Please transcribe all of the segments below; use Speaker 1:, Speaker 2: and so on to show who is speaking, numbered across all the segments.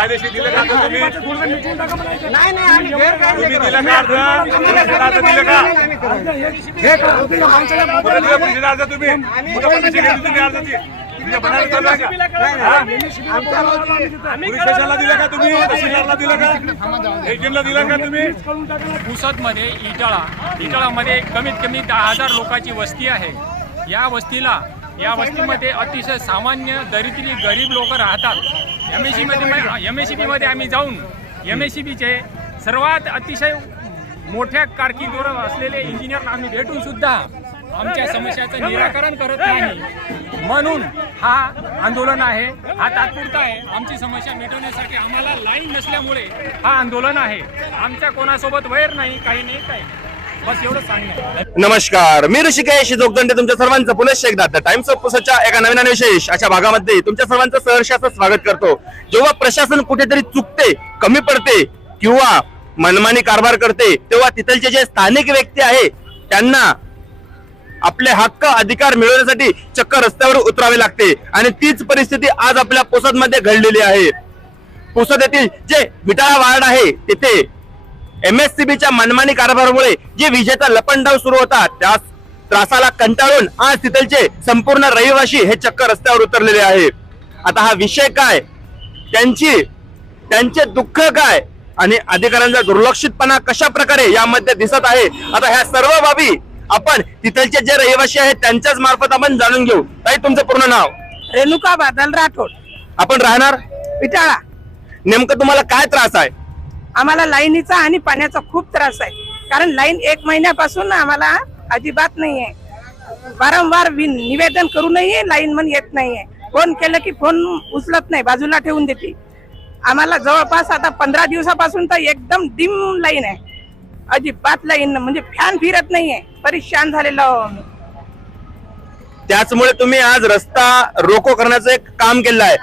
Speaker 1: कायदेशीर दिलं का तुम्ही.
Speaker 2: नाही नाही आम्ही गैरकायदे
Speaker 1: तुम्ही
Speaker 2: करत
Speaker 1: दिलं का अर्ज परिषदेला अर्ज दिलं का कुठे दिलं परिषदेला अर्ज तुम्ही. कुठं परमिशन घेतली तुम्ही. अर्जाची तुझ्या बनायला चालू आहे. का हा? पोलीस स्टेशनला दिलं का तुम्ही? तहसीलदारला दिलं का? एजंटला दिलं का तुम्ही?
Speaker 3: पुसदमध्ये इटाळा इटाळामध्ये कमीत कमी दहा हजार लोकांची वस्ती आहे. या वस्तीला या वस्तीमध्ये अतिशय सामान्य दरिद्री गरीब लोक राहतात. एम एसमध्ये एम एस सी बीमध्ये आम्ही जाऊन एम एस सी बीचे सर्वात अतिशय मोठ्या कारकिर्दीवर असलेले इंजिनियर आम्ही भेटून सुद्धा आमच्या समस्याचं निराकरण करत नाही. म्हणून हा आंदोलन आहे हा तात्पुरता आहे. आमची समस्या मिटवण्यासाठी आम्हाला लाईन नसल्यामुळे हा आंदोलन आहे. आमच्या कोणासोबत वैर नाही काही नाही काही
Speaker 4: नमस्कार मी ऋषिकेश जोगदंडे तुमच्या सर्वांचं पुनश्च एकदा द टाइम्स ऑफ पुसाच्या एका नवीन आणि विशेष अशा भागामध्ये तुमच्या सर्वांचं सहर्षाचं स्वागत करतो. जेव्हा प्रशासन कुठेतरी चुकते कमी पडते किंवा मनमानी कारभार करते तेव्हा तिथलचे जे स्थानिक व्यक्ती आहे त्यांना आपले हक्क अधिकार मिळवण्यासाठी चक्क रस्त्यावर उतरावे लागते. आणि तीच परिस्थिती आज आपल्या पुसदमध्ये घडलेली आहे. पुसद येथील जे विटाळा वार्ड आहे तिथे एमएससीबीच्या मनमानी कारभारामुळे जे विजेचा लपंडाव सुरू होता त्या त्रासाला कंटाळून आज तिथलचे संपूर्ण रहिवासी हे चक्क रस्त्यावर उतरलेले आहे. आता हा विषय काय? त्यांची त्यांचे दुःख काय? आणि अधिकाऱ्यांचा दुर्लक्षितपणा कशा प्रकारे यामध्ये दिसत आहे? आता ह्या सर्व बाबी आपण तिथलचे जे रहिवासी आहेत त्यांच्याच मार्फत आपण जाणून घेऊ. ताई तुमचं पूर्ण नाव?
Speaker 2: रेणुका बादल राठोड.
Speaker 4: आपण राहणार?
Speaker 2: विटाळा.
Speaker 4: नेमकं तुम्हाला काय त्रास आहे?
Speaker 2: आम्हाला लाईनीचा आणि पाण्याचा खूप त्रास आहे. कारण लाईन एक महिन्यापासून आम्हाला अजिबात नाही आहे वारंवार निवेदन करूनही लाईन मन येत नाहीये. फोन केलं की फोन उचलत नाही बाजूला ठेवून देते. आम्हाला जवळपास आता पंधरा दिवसापासून तर एकदम डिम लाईन आहे. अजिबात लाईन म्हणजे फॅन फिरत नाहीये. परेशान झालेलो आम्ही.
Speaker 4: त्याचमुळे तुम्ही आज रस्ता रोको करण्याचं एक काम केलं आहे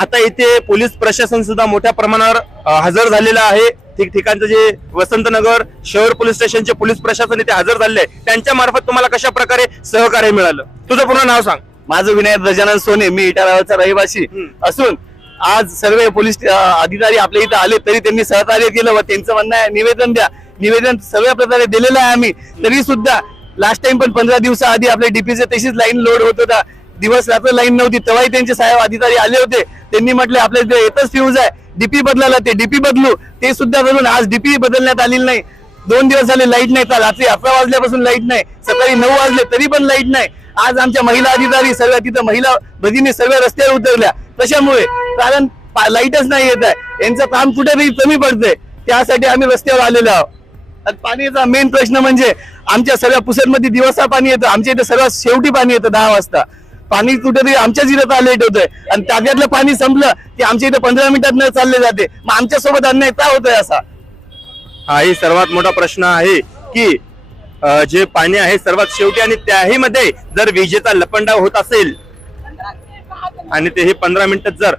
Speaker 4: आता इथे पोलीस प्रशासन सुद्धा मोठ्या प्रमाणावर हजर झालेलं आहे. ठिकठिकाणचं जे वसंतनगर शहर पोलीस स्टेशनचे पोलीस प्रशासन इथे हजर झाले आहे. त्यांच्या मार्फत तुम्हाला कशा प्रकारे सहकार्य मिळालं? तुझं पूर्ण नाव सांग.
Speaker 5: माझं विनायक गजानन सोने मी इटारावरचा रहिवासी असून आज सर्व पोलीस अधिकारी आपल्या इथे आले तरी त्यांनी सहकार्य केलं व त्यांचं म्हणणं आहे निवेदन द्या. निवेदन सर्व प्रकारे दिलेलं आहे आम्ही. तरी सुद्धा लास्ट टाइम पण पंधरा दिवसाआधी आपल्या डीपीचे तशीच लाईन लोड होत होता. दिवस रात्र लाईन नव्हती. तेव्हाही त्यांचे साहेब अधिकारी आले होते. त्यांनी म्हटले आपल्या इथे एकच फ्यूज आहे डीपी बदलायला ते डीपी बदलू. ते सुद्धा बदलून आज डीपी बदलण्यात आलेली नाही. दोन दिवस झाले लाइट नाही. तर रात्री अकरा वाजल्यापासून लाइट नाही. सकाळी नऊ वाजले तरी पण लाइट नाही. आज आमच्या महिला अधिकारी सर्व तिथं महिला भगिनी सर्व रस्त्यावर उतरल्या. कशामुळे? कारण लाईटच नाही येत आहे. यांचं काम कुठेतरी कमी पडतंय. त्यासाठी आम्ही रस्त्यावर आलेलो आहोत. आणि पाण्याचा मेन प्रश्न म्हणजे आमच्या सर्व पुसदमध्ये दिवसा पाणी येतं. आमच्या इथे सर्वात शेवटी पाणी येतं दहा वाजता. पाणी कुठेतरी आमच्याच इथं लेट होतंय. आणि ताब्यातलं पाणी संपलं की आमच्या इथे पंधरा मिनिटात न चालले जाते. मग आमच्यासोबत अन्याय का होतोय असा?
Speaker 4: हाही सर्वात मोठा प्रश्न आहे की जे पाणी आहे सर्वात शेवटी आणि त्याही मध्ये जर विजेचा लपंडाव होत असेल आणि तेही पंधरा मिनिटात जर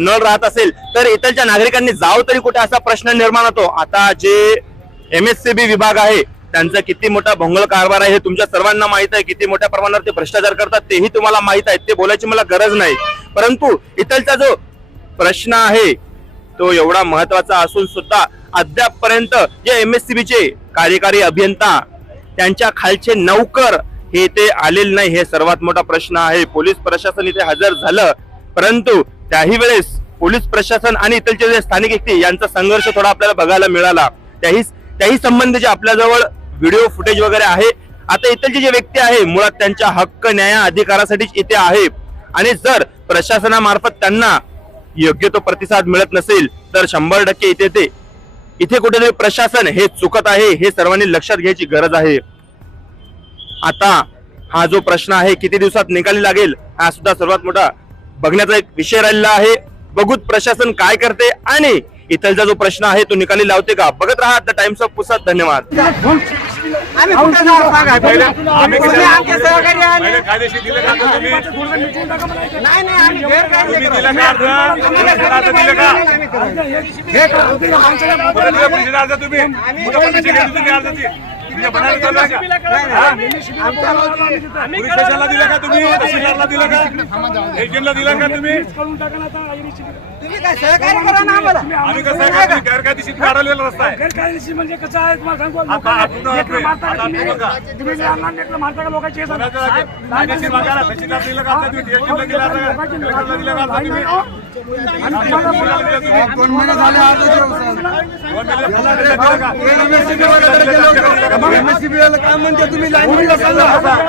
Speaker 4: नळ राहत असेल तर इथलच्या नागरिकांनी जाव तरी कुठे असा प्रश्न निर्माण होतो. आता जे एम एस सी बी विभाग आहे त्यांचा किती मोठा भोंगळ कारभार आहे हे तुमच्या सर्वांना माहीत आहे. किती मोठ्या प्रमाणावर ते भ्रष्टाचार करतात तेही तुम्हाला माहीत आहे. ते बोलायची मला गरज नाही. परंतु इथलचा जो प्रश्न आहे तो एवढा महत्त्वाचा असून सुद्धा अद्यापपर्यंत जे एम एस सी बीचे कार्यकारी अभियंता त्यांच्या खालचे नौकर हे ते आलेले नाही हे सर्वात मोठा प्रश्न आहे. पोलीस प्रशासन इथे हजर झालं परंतु त्याही वेळेस पोलीस प्रशासन आणि इथलचे जे स्थानिक व्यक्ती यांचा संघर्ष थोडा आपल्याला बघायला मिळाला. त्याही त्याही संबंधीचे आपल्याजवळ व्हिडिओ फुटेज वगैरे आहे. आता इथलचे जे व्यक्ती आहे मुळात त्यांच्या हक्क न्याय अधिकारासाठीच इथे आहे. आणि जर प्रशासनामार्फत त्यांना योग्य तो प्रतिसाद मिळत नसेल तर शंभर टक्के इथे ते इथे कुठेतरी प्रशासन हे चुकत आहे हे सर्वांनी लक्षात घ्यायची गरज आहे. आता हा जो प्रश्न आहे किती दिवसात निकाली लागेल हा सुद्धा सर्वात मोठा बघण्याचा एक विषय राहिलेला आहे. बघूत प्रशासन काय करते आणि इथलचा जो प्रश्न आहे तो निकाली लावते का? बघत राहा द टाइम्स ऑफ पुसाद. धन्यवाद.
Speaker 2: आम्ही कुठे जाऊ सांगा
Speaker 1: पहिले आम्ही
Speaker 2: तुम्ही आमचे सहकारी
Speaker 1: पहिले कायदेशीर दिलं का तुम्ही
Speaker 2: नाही नाही आम्ही
Speaker 1: तुम्ही दिलं का अर्ज परिषदेला अर्ज दिलं का दिलं अर्ज तुम्ही कुठं परमिशन घेतली तुम्ही अर्जाची तुझ्या बनायला चालू आहे का? हा? पोलीस स्टेशनला दिलं का तुम्ही तहसीलदारला दिलं का एजंटला दिलं का तुम्ही
Speaker 6: तुम्ही काय सहकार्य करा ना आम्हाला.
Speaker 1: आम्ही कसं आहे का? गैरकायदेशीर काढलेला रस्ता आहे.
Speaker 7: गैरकायदेशी म्हणजे कसं आहे? तुम्हाला सांगू
Speaker 1: आता आपण
Speaker 7: लेकरं मारता
Speaker 1: आता
Speaker 7: का तुम्ही?
Speaker 1: आपण बघा.
Speaker 7: तुम्ही लहान लहान लेकरं मारता का लोकांची हे सांगा.
Speaker 1: कोणाचं आहे? कायदेशीर मागायला तहसीलदार दिलं का? आता तुम्ही DSM ला दिलं का? कलेक्टरला दिलं का? आता तुम्ही? तहसीलदारला दिलं तुम्ही?
Speaker 6: दोन महिने झाले आज
Speaker 1: दोन महिने झाले दिलं का?
Speaker 6: एमएससीबी काय म्हणते तुम्ही लाईन सांगा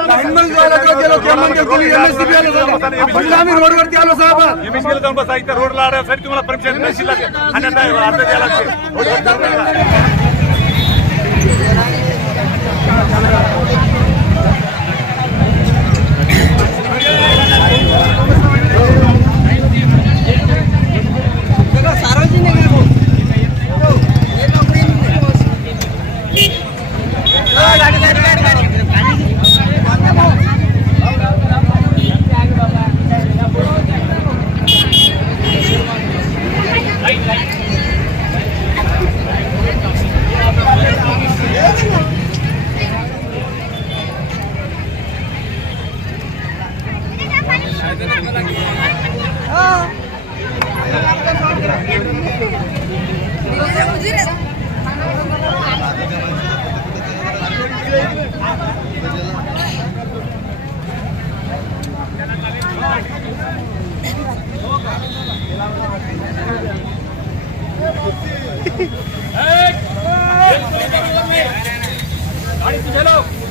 Speaker 6: लाईन मध्ये जायला का गेलो म्हणते तुम्ही एमएससीबी सांगा आपण आम्ही रोडवरती आलो साहेब.
Speaker 1: एमएस केलं जाऊन बसा इथं. रोडला आल्यासाठी तुम्हाला परमिशन तहसीलला आणण्यात आहे अर्ज द्यायला लागते गाड़ी तुझे
Speaker 6: लोग